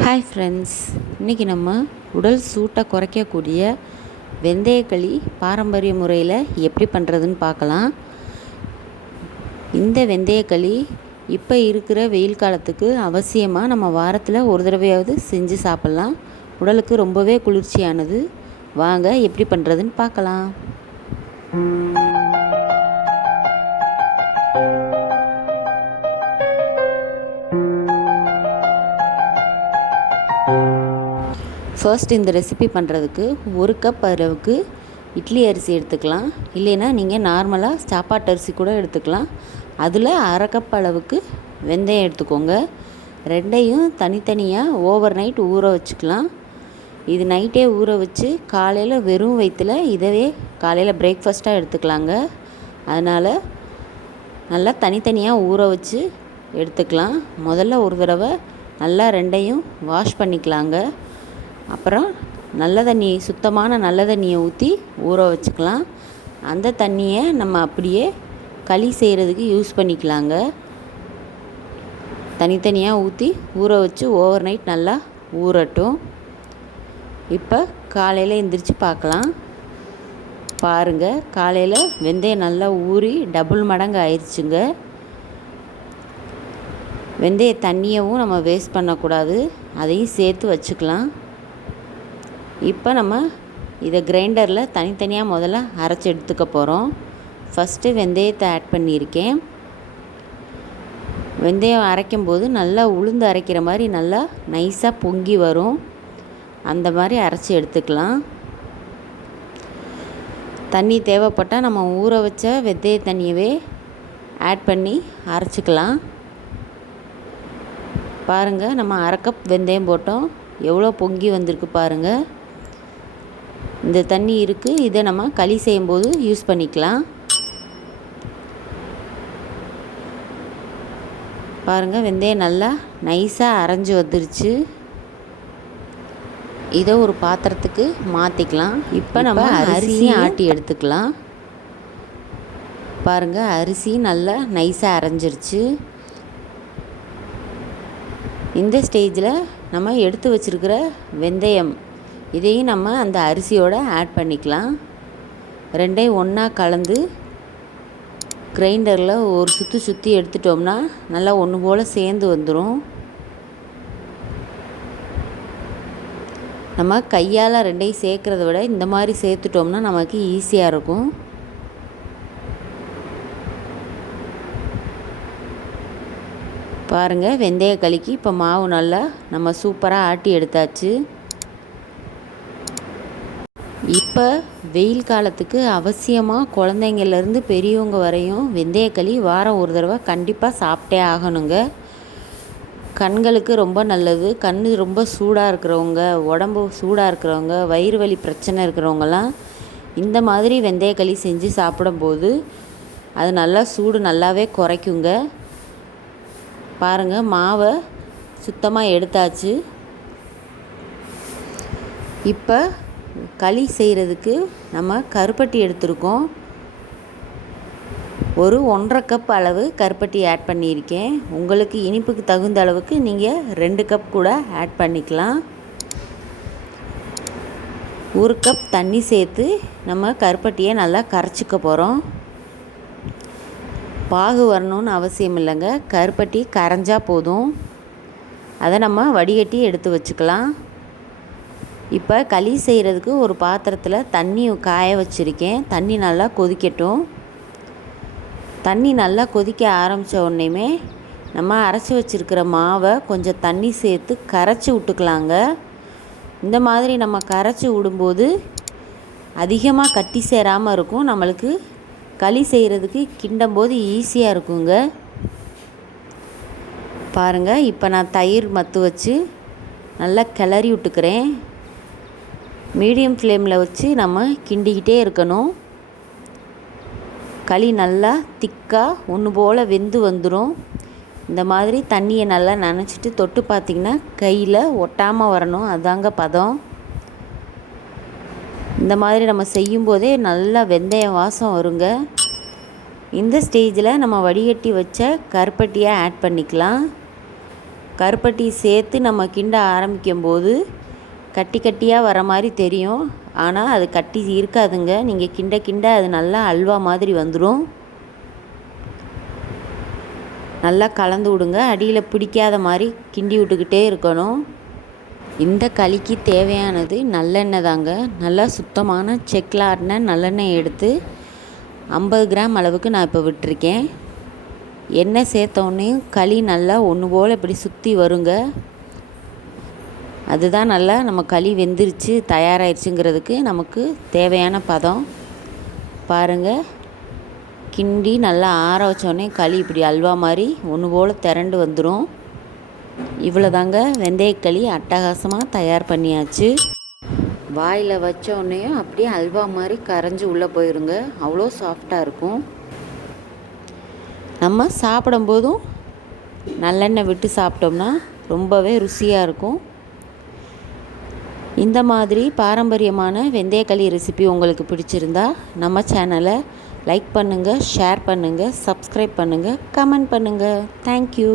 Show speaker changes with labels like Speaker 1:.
Speaker 1: Hi friends இன்றைக்கி நம்ம உடல் சூட்டை குறைக்கக்கூடிய வெந்தயக்களி பாரம்பரிய முறையில் எப்படி பண்ணுறதுன்னு பார்க்கலாம். இந்த வெந்தயக்களி இப்போ இருக்கிற வெயில் காலத்துக்கு அவசியமாக நம்ம வாரத்தில் ஒரு தடவையாவது செஞ்சு சாப்பிட்லாம். உடலுக்கு ரொம்பவே குளிர்ச்சியானது. வாங்க எப்படி பண்ணுறதுன்னு பார்க்கலாம். ஃபர்ஸ்ட் இந்த ரெசிபி பண்ணுறதுக்கு ஒரு கப் அளவுக்கு இட்லி அரிசி எடுத்துக்கலாம். இல்லைன்னா நீங்கள் நார்மலாக சாப்பாட்டு அரிசி கூட எடுத்துக்கலாம். அதில் அரை கப் அளவுக்கு வெந்தயம் எடுத்துக்கோங்க. ரெண்டையும் தனித்தனியாக ஓவர் நைட் ஊற வச்சுக்கலாம். இது நைட்டே ஊற வச்சு காலையில் வெறும் வயிற்றில் இதவே காலையில் பிரேக்ஃபாஸ்ட்டாக எடுத்துக்கலாங்க. அதனால் நல்லா தனித்தனியாக ஊற வச்சு எடுத்துக்கலாம். முதல்ல ஒரு தடவை நல்லா ரெண்டையும் வாஷ் பண்ணிக்கலாங்க. அப்புறம் நல்ல தண்ணி சுத்தமான நல்ல தண்ணியை ஊற்றி ஊற வச்சுக்கலாம். அந்த தண்ணியை நம்ம அப்படியே களி செய்கிறதுக்கு யூஸ் பண்ணிக்கலாங்க. தனித்தனியாக ஊற்றி ஊற வச்சு ஓவர் நைட் நல்லா ஊறட்டும். இப்போ காலையில் எந்திரிச்சு பார்க்கலாம். பாருங்கள் காலையில் வெந்தயம் நல்லா ஊறி டபுள் மடங்கு ஆயிடுச்சுங்க வெந்தய தண்ணியவும் நம்ம வேஸ்ட் பண்ணக்கூடாது. அதையும் சேர்த்து வச்சுக்கலாம். இப்போ நம்ம இதை கிரைண்டரில் தனித்தனியாக முதல்ல அரைச்சி எடுத்துக்க போகிறோம். ஃபஸ்ட்டு வெந்தயத்தை ஆட் பண்ணியிருக்கேன். வெந்தயம் அரைக்கும்போது நல்லா உளுந்து அரைக்கிற மாதிரி நல்லா நைஸாக பொங்கி வரும். அந்த மாதிரி அரைச்சி எடுத்துக்கலாம். தண்ணி தேவைப்பட்டால் நம்ம ஊற வச்ச வெந்தய தண்ணியவே ஆட் பண்ணி அரைச்சிக்கலாம். பாருங்கள் நம்ம அரை கப் வெந்தயம் போட்டோம். எவ்வளோ பொங்கி வந்திருக்கு பாருங்கள் இந்த தண்ணி இருக்குது இதை நம்ம களி செய்யும்போது யூஸ் பண்ணிக்கலாம். பாருங்கள் வெந்தயம் நல்லா நைஸாக அரைஞ்சி வந்துருச்சு. இதை ஒரு பாத்திரத்துக்கு மாற்றிக்கலாம் இப்போ நம்ம அரிசியும் ஆட்டி எடுத்துக்கலாம். பாருங்கள் அரிசி நல்லா நைஸாக அரைஞ்சிருச்சு. இந்த ஸ்டேஜில் நம்ம எடுத்து வச்சுருக்கிற வெந்தயம் இதையும் நம்ம அந்த அரிசியோடு ஆட் பண்ணிக்கலாம். ரெண்டையும் ஒன்றா கலந்து கிரைண்டரில் ஒரு சுற்றி சுற்றி எடுத்துட்டோம்னா நல்லா ஒன்று போல் சேர்ந்து வந்துடும் நம்ம கையால் ரெண்டையும் சேர்க்குறத விட இந்த மாதிரி சேர்த்துட்டோம்னா நமக்கு ஈஸியாக இருக்கும். பாருங்கள் வெந்தய களிக்கு இப்போ மாவு நல்லா நம்ம சூப்பராக ஆட்டி எடுத்தாச்சு. இப்போ வெயில் காலத்துக்கு அவசியமாக குழந்தைங்கள்லேருந்து பெரியவங்க வரையும் வெந்தயக்களி வாரம் ஒரு தடவை கண்டிப்பாக சாப்பிட்டே ஆகணுங்க. கண்களுக்கு ரொம்ப நல்லது. கண் ரொம்ப சூடாக இருக்கிறவங்க உடம்பு சூடாக இருக்கிறவங்க வயிறு வலி பிரச்சனை இருக்கிறவங்கலாம் இந்த மாதிரி வெந்தயக்களி செஞ்சு சாப்பிடும்போது அது நல்லா சூடு நல்லாவே குறைக்குங்க. பாருங்கள் மாவை சுத்தமாக எடுத்தாச்சு. இப்போ களி செய்கிறதுக்கு நம்ம கருப்பட்டி எடுத்திருக்கோம். ஒரு ஒன்றரை கப் அளவு கருப்பட்டி ஆட் பண்ணியிருக்கேன். உங்களுக்கு இனிப்புக்கு தகுந்த அளவுக்கு நீங்கள் ரெண்டு கப் கூட ஆட் பண்ணிக்கலாம். ஒரு கப் தண்ணி சேர்த்து நம்ம கருப்பட்டியை நல்லா கரைச்சிக்க போகிறோம் பாகு வரணும்னு அவசியம் இல்லைங்க. கருப்பட்டி கரைஞ்சால் போதும். அதை நம்ம வடிகட்டி எடுத்து வச்சுக்கலாம். இப்போ களி செய்கிறதுக்கு ஒரு பாத்திரத்தில் தண்ணி காய வச்சுருக்கேன். தண்ணி நல்லா கொதிக்கட்டும். தண்ணி நல்லா கொதிக்க ஆரம்பித்த உடனேமே நம்ம அரைச்சி வச்சுருக்கிற மாவை கொஞ்சம் தண்ணி சேர்த்து கரைச்சி விட்டுக்கலாங்க. இந்த மாதிரி நம்ம கரைச்சி விடும்போது அதிகமாக கட்டி சேராமல் இருக்கும். நம்மளுக்கு களி செய்கிறதுக்கு கிண்டும் போது ஈஸியாக இருக்குங்க. பாருங்கள் இப்போ நான் தயிர் மத்து வச்சு நல்லா கிளறி விட்டுக்கிறேன். மீடியம் ஃப்ளேமில் வச்சு நம்ம கிண்டிக்கிட்டே இருக்கணும். களி நல்லா திக்காக ஒன்று போல் வெந்து வந்துடும் இந்த மாதிரி தண்ணியை நல்லா நனைச்சிட்டு தொட்டு பார்த்திங்கன்னா கையில் ஒட்டாமல் வரணும். அதாங்க பதம். இந்த மாதிரி நம்ம செய்யும்போதே நல்லா வெந்தய வாசம் வருங்க. இந்த ஸ்டேஜில் நம்ம வடிகட்டி வச்ச கருப்பட்டியை ஆட் பண்ணிக்கலாம். கருப்பட்டி சேர்த்து நம்ம கிண்ட ஆரம்பிக்கும் போது கட்டி கட்டியாக வர மாதிரி தெரியும். ஆனால் அது கட்டி இருக்காதுங்க. நீங்கள் கிண்ட கிண்ட அது நல்லா அல்வா மாதிரி வந்துடும் நல்லா கலந்து விடுங்க. அடியில் பிடிக்காத மாதிரி கிண்டி விட்டுக்கிட்டே இருக்கணும். இந்த களிக்கு தேவையானது நல்லெண்ணெய் தாங்க. நல்லா சுத்தமான செக்கில் நல்லெண்ணெய் எடுத்து ஐம்பது கிராம் அளவுக்கு நான் இப்போ விட்டுருக்கேன். எண்ணெய் சேர்த்தோன்னே களி நல்லா ஒன்று போல் இப்படி சுற்றி வருங்க. அதுதான் நல்லா நம்ம களி வெந்துருச்சு தயாராகிடுச்சுங்கிறதுக்கு நமக்கு தேவையான பதம். பாருங்கள் கிண்டி நல்லா ஆற வச்சோடனே களி இப்படி அல்வா மாதிரி ஒன்று போல் திரண்டு வந்துடும் இவ்வளோதாங்க வெந்தயக்களி அட்டகாசமாக தயார் பண்ணியாச்சு. வாயில் வச்சோடனேயும் அப்படியே அல்வா மாதிரி கரைஞ்சி உள்ளே போயிருங்க. அவ்வளோ சாஃப்டாக இருக்கும். நம்ம சாப்பிடும்போதும் நல்லெண்ணெய் விட்டு சாப்பிட்டோம்னா ரொம்பவே ருசியாக இருக்கும். இந்த மாதிரி பாரம்பரியமான வெந்தயக்களி ரெசிபி உங்களுக்கு பிடிச்சிருந்தா நம்ம சேனலை லைக் பண்ணுங்கள் ஷேர் பண்ணுங்கள் சப்ஸ்கிரைப் பண்ணுங்கள் கமெண்ட் பண்ணுங்கள் தேங்க்யூ